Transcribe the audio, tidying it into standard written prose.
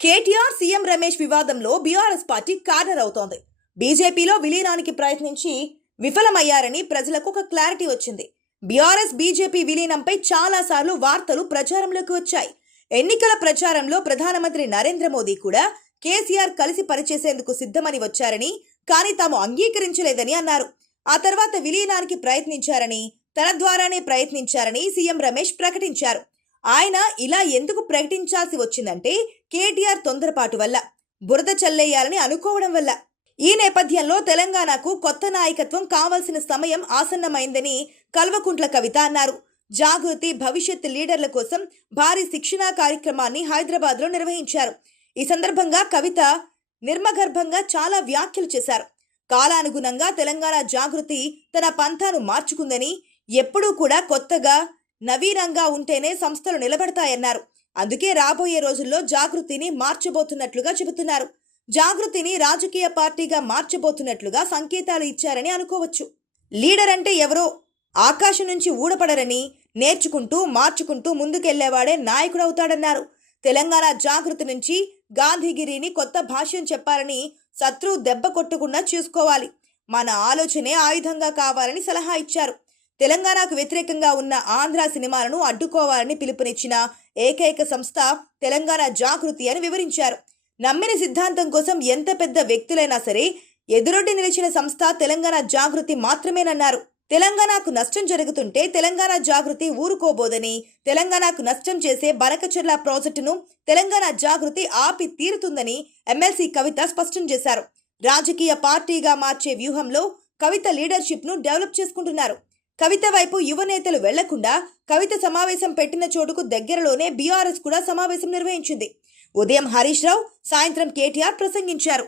KTR CM Ramesh వివాదంలో BRS party corner అవుతోంది. బీజేపీలో విలీనానికి ప్రయత్నించి విఫలమయ్యారని ప్రజలకు ఒక క్లారిటీ వచ్చింది. బీఆర్ఎస్ బీజేపీ విలీనంపై చాలా సార్లు వార్తలు ప్రచారంలోకి వచ్చాయి. ఎన్నికల ప్రచారంలో ప్రధానమంత్రి నరేంద్ర మోదీ కూడా కేసీఆర్ కలిసి పనిచేసేందుకు సిద్ధమని వచ్చారని, కానీ తాము అంగీకరించలేదని అన్నారు. ఆ తర్వాత విలీనానికి ప్రయత్నించారని, తన ద్వారానే ప్రయత్నించారని సీఎం రమేష్ ప్రకటించారు. ఆయన ఇలా ఎందుకు ప్రకటించాల్సి వచ్చిందంటే కేటీఆర్ తొందరపాటు వల్ల, బురద చల్లేయాలని అనుకోవడం వల్ల. ఈ నేపథ్యంలో తెలంగాణకు కొత్త నాయకత్వం కావాల్సిన సమయం ఆసన్నమైందని కల్వకుంట్ల కవిత అన్నారు. జాగృతి భవిష్యత్ లీడర్ల కోసం భారీ శిక్షణా కార్యక్రమాన్ని హైదరాబాద్లో నిర్వహించారు. ఈ సందర్భంగా కవిత నిర్మగర్భంగా చాలా వ్యాఖ్యలు చేశారు. కాలానుగుణంగా తెలంగాణ జాగృతి తన పంథాను మార్చుకుందని, ఎప్పుడూ కూడా కొత్తగా నవీనంగా ఉంటేనే సంస్థలు నిలబడతాయన్నారు. అందుకే రాబోయే రోజుల్లో జాగృతిని మార్చబోతున్నట్లుగా చెబుతున్నారు. జాగృతిని రాజకీయ పార్టీగా మార్చబోతున్నట్లుగా సంకేతాలు ఇచ్చారని అనుకోవచ్చు. లీడర్ అంటే ఎవరో ఆకాశం నుంచి ఊడపడరని, నేర్చుకుంటూ మార్చుకుంటూ ముందుకెళ్లేవాడే నాయకుడవుతాడన్నారు. తెలంగాణ జాగృతి నుంచి గాంధీగిరిని కొత్త భాష్యం చెప్పాలని, శత్రువు దెబ్బ కొట్టకుండా చూసుకోవాలి, మన ఆలోచనే ఆయుధంగా కావాలని సలహా ఇచ్చారు. తెలంగాణకు వ్యతిరేకంగా ఉన్న ఆంధ్ర సినిమాలను అడ్డుకోవాలని పిలుపునిచ్చిన ఏకైక సంస్థ తెలంగాణ జాగృతి అని వివరించారు. నమ్మిన సిద్ధాంతం కోసం ఎంత పెద్ద వ్యక్తులైనా సరే ఎదురొడ్డి నిలిచిన సంస్థ తెలంగాణ జాగృతి మాత్రమేనన్నారు. తెలంగాణకు నష్టం జరుగుతుంటే తెలంగాణ జాగృతి ఊరుకోబోదని, తెలంగాణకు నష్టం చేసే బనకచెర్ల ప్రాజెక్టును తెలంగాణ జాగృతి ఆపి తీరుతుందని ఎమ్మెల్సీ కవిత స్పష్టం చేశారు. రాజకీయ పార్టీగా మార్చే వ్యూహంలో కవిత లీడర్షిప్ను డెవలప్ చేసుకుంటున్నారు. కవిత వైపు యువ నేతలు వెళ్లకుండా కవిత సమావేశం పెట్టిన చోటుకు దగ్గరలోనే బీఆర్ఎస్ కూడా సమావేశం నిర్వహించింది. ఉదయం హరీష్ రావు, సాయంత్రం కేటీఆర్ ప్రసంగించారు.